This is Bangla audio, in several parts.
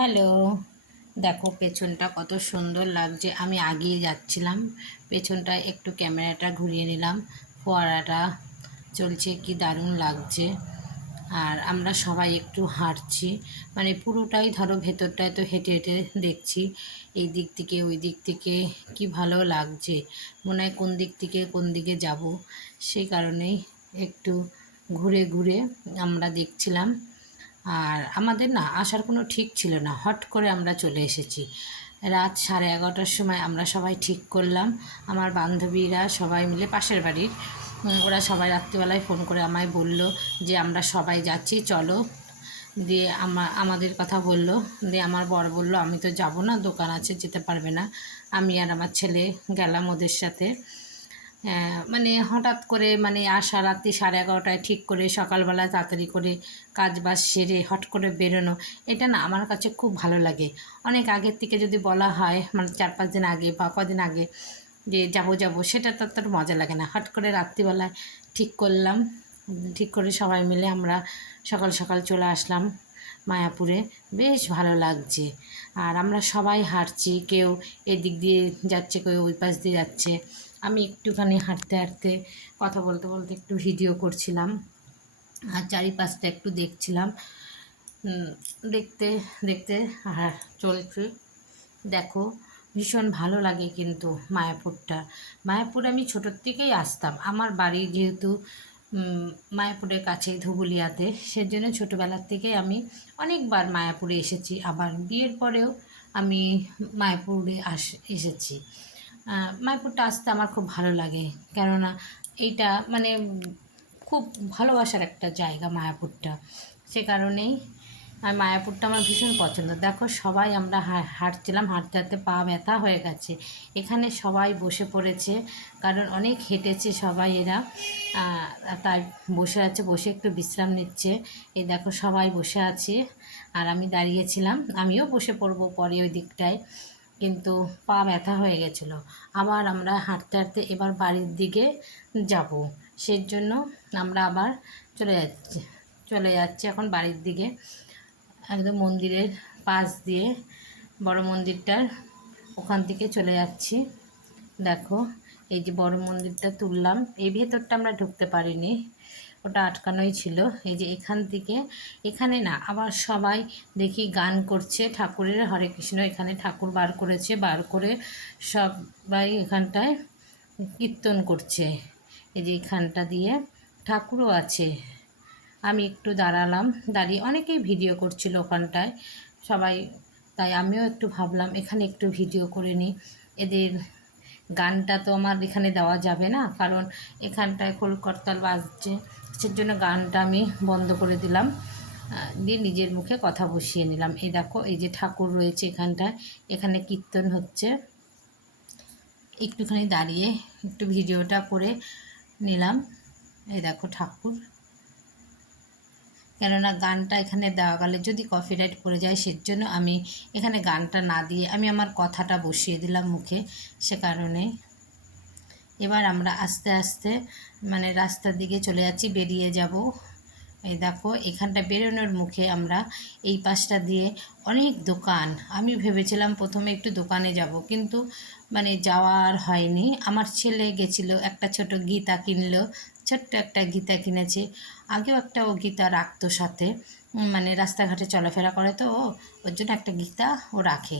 হ্যালো, দেখো পেছনটা কত সুন্দর লাগছে। আমি আগিয়ে যাচ্ছিলাম, পেছনটা একটু ক্যামেরাটা ঘুরিয়ে নিলাম, ফোয়ারাটা চলছে, কি দারুণ লাগছে। আর আমরা সবাই একটু হাঁটছি, মানে পুরোটাই ধরো ভেতরটায় তো হেঁটে হেঁটে দেখছি এই দিক থেকে ওই দিক থেকে, কি ভালো লাগছে। মনে হয় কোন দিক থেকে কোন দিকে যাব, সেই কারণেই একটু ঘুরে ঘুরে আমরা দেখছিলাম। আর আমাদের না আসার কোনো ঠিক ছিল না, হট করে আমরা চলে এসেছি। রাত 11:30টার সময় আমরা সবাই ঠিক করলাম, আমার বান্ধবীরা সবাই মিলে, পাশের বাড়ির, ওরা সবাই রাত্রিবেলায় ফোন করে আমায় বলল যে আমরা সবাই যাচ্ছি চলো। দিয়ে আমাদের কথা বলল, দিয়ে আমার বর বলল আমি তো যাব না, দোকান আছে, যেতে পারবে না। আমি আর আমার ছেলে গেলাম ওদের সাথে। মানে হঠাৎ করে, মানে আসা রাত্রি 11:30টায় ঠিক করে সকালবেলা তাড়াতাড়ি করে কাজ বাজ সেরে হট করে বেরোনো, এটা না আমার কাছে খুব ভালো লাগে। অনেক আগের থেকে যদি বলা হয়, মানে 4-5 দিন আগে বা কদিন আগে যে যাবো যাবো, সেটা তো তোর মজা লাগে না। হট করে রাত্রিবেলায় ঠিক করলাম, ঠিক করে সবাই মিলে আমরা সকাল সকাল চলে আসলাম মায়াপুরে। বেশ ভালো লাগছে। আর আমরা সবাই হাঁটছি, কেউ এদিক দিয়ে যাচ্ছে, কেউ ওই পাশ দিয়ে যাচ্ছে। আমি একটুখানি হাঁটতে হাঁটতে কথা বলতে বলতে একটু ভিডিও করছিলাম, আর চারিপাশটা একটু দেখছিলাম। দেখতে দেখতে আর চলছে। দেখো, ভীষণ ভালো লাগে কিন্তু মায়াপুরটা। মায়াপুর আমি ছোটোর থেকেই আসতাম, আমার বাড়ি যেহেতু মায়াপুরের কাছে ধুবুলিয়াতে, সেজন্য ছোটোবেলার থেকেই আমি অনেকবার মায়াপুরে এসেছি। আবার বিয়ের পরেও আমি মায়াপুরে এসেছি। মায়াপুরটা আসতে আমার খুব ভালো লাগে, কেননা এইটা মানে খুব ভালোবাসার একটা জায়গা মায়াপুরটা, সে কারণেই আর মায়াপুরটা আমার ভীষণ পছন্দ। দেখো সবাই আমরা হাঁটছিলাম, হাঁটতে হাঁটতে পা ব্যথা হয়ে গেছে। এখানে সবাই বসে পড়েছে, কারণ অনেক হেঁটেছে সবাই এরা, তাই বসে আছে, বসে একটু বিশ্রাম নিচ্ছে। এই দেখো সবাই বসে আছে, আর আমি দাঁড়িয়েছিলাম, আমিও বসে পড়বো পরে ওই দিকটায়, কিন্তু পা ব্যথা হয়ে গেছিলো। আবার আমরা হাঁটতে হাঁটতে এবার বাড়ির দিকে যাব, সেই জন্য আমরা আবার চলে যাচ্ছি এখন বাড়ির দিকে, একদম মন্দিরের পাশ দিয়ে, বড় মন্দিরটার ওখান থেকে চলে যাচ্ছি। দেখো এই যে বড় মন্দিরটা তুললাম, এই ভেতরটা আমরা ঢুকতে পারিনি, ওটা আটকানোই ছিল। এই যে এখান থেকে, এখানে না আবার সবাই দেখি গান করছে ঠাকুরের, হরে কৃষ্ণ, এখানে ঠাকুর বার করেছে, বার করে সবাই এখানটায় কীর্তন করছে। এই যে এখানটা দিয়ে ঠাকুরও আছে। আমি একটু দাঁড়ালাম, দাঁড়িয়ে অনেকেই ভিডিও করছিল ওখানটায় সবাই, তাই আমিও একটু ভাবলাম এখানে একটু ভিডিও করে নিই। এদের গানটা তো আমার এখানে দেওয়া যাবে না, কারণ এখানটায় খোল করতাল বাজছে, সেজন্য গানটা আমি বন্ধ করে দিলাম, দিয়ে নিজের মুখে কথা বসিয়ে নিলাম। এই দেখো এই যে ঠাকুর রয়েছে এখানটায়, এখানে কীর্তন হচ্ছে। একটুখানি দাঁড়িয়ে একটু ভিডিওটা করে নিলাম। এই দেখো ঠাকুর, কেননা গানটা এখানে দেওয়া গেলে যদি কপিরাইট পড়ে যায়, সেজন্য আমি এখানে গানটা না দিয়ে আমি আমার কথাটা বসিয়ে দিলাম মুখে, সে কারণে। এবার আমরা আস্তে আস্তে মানে রাস্তার দিকে চলে যাচ্ছি, বেরিয়ে যাব। এই দেখো এখানটা বেরোনোর মুখে আমরা এই পাশটা দিয়ে অনেক দোকান, আমি ভেবেছিলাম প্রথমে একটু দোকানে যাব, কিন্তু মানে যাওয়া আর হয়নি। আমার ছেলে গেছিলো, একটা ছোট গীতা কিনলো, ছোট্ট একটা গীতা কিনেছে। আগেও একটা ও গীতা রাখতো সাথে, মানে রাস্তাঘাটে চলাফেরা করে তো ওর জন্য একটা গীতা ও রাখে।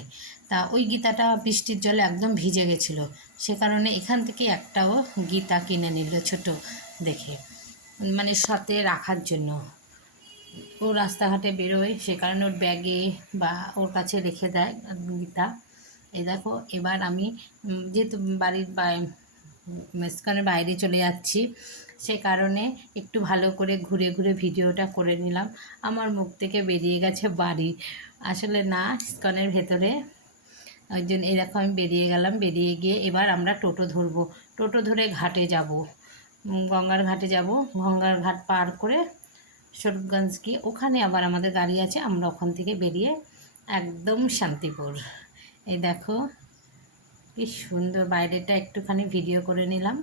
তা ওই গীতাটা বৃষ্টির জলে একদম ভিজে গেছিলো, সে কারণে এখান থেকে একটাও গীতা কিনে নিল ছোট দেখে, মানে সাথে রাখার জন্য। ও রাস্তাঘাটে বেরোয়, সে কারণে ওর ব্যাগে বা ওর কাছে রেখে দেয় গীতা। এই দেখো এবার আমি যেহেতু বাড়ির মেসকানের বাইরে চলে যাচ্ছি, সে কারণে একটু ভালো করে ঘুরে ঘুরে ভিডিওটা করে নিলাম। আমার মুখ থেকে বেরিয়ে গেছে বাড়ি, আসলে না, ইস্কনের ভেতরে। ওই জন্য এরকম আমি বেরিয়ে গেলাম, বেরিয়ে গিয়ে এবার আমরা টোটো ধরবো, টোটো ধরে ঘাটে যাব, গঙ্গার ঘাটে যাব। গঙ্গার ঘাট পার করে স্বরূপগঞ্জ গিয়ে ওখানে আবার আমাদের গাড়ি আছে, আমরা ওখান থেকে বেরিয়ে একদম শান্তিপুর। এই দেখো কি সুন্দর বাইরেটা, একটুখানি ভিডিও করে নিলাম।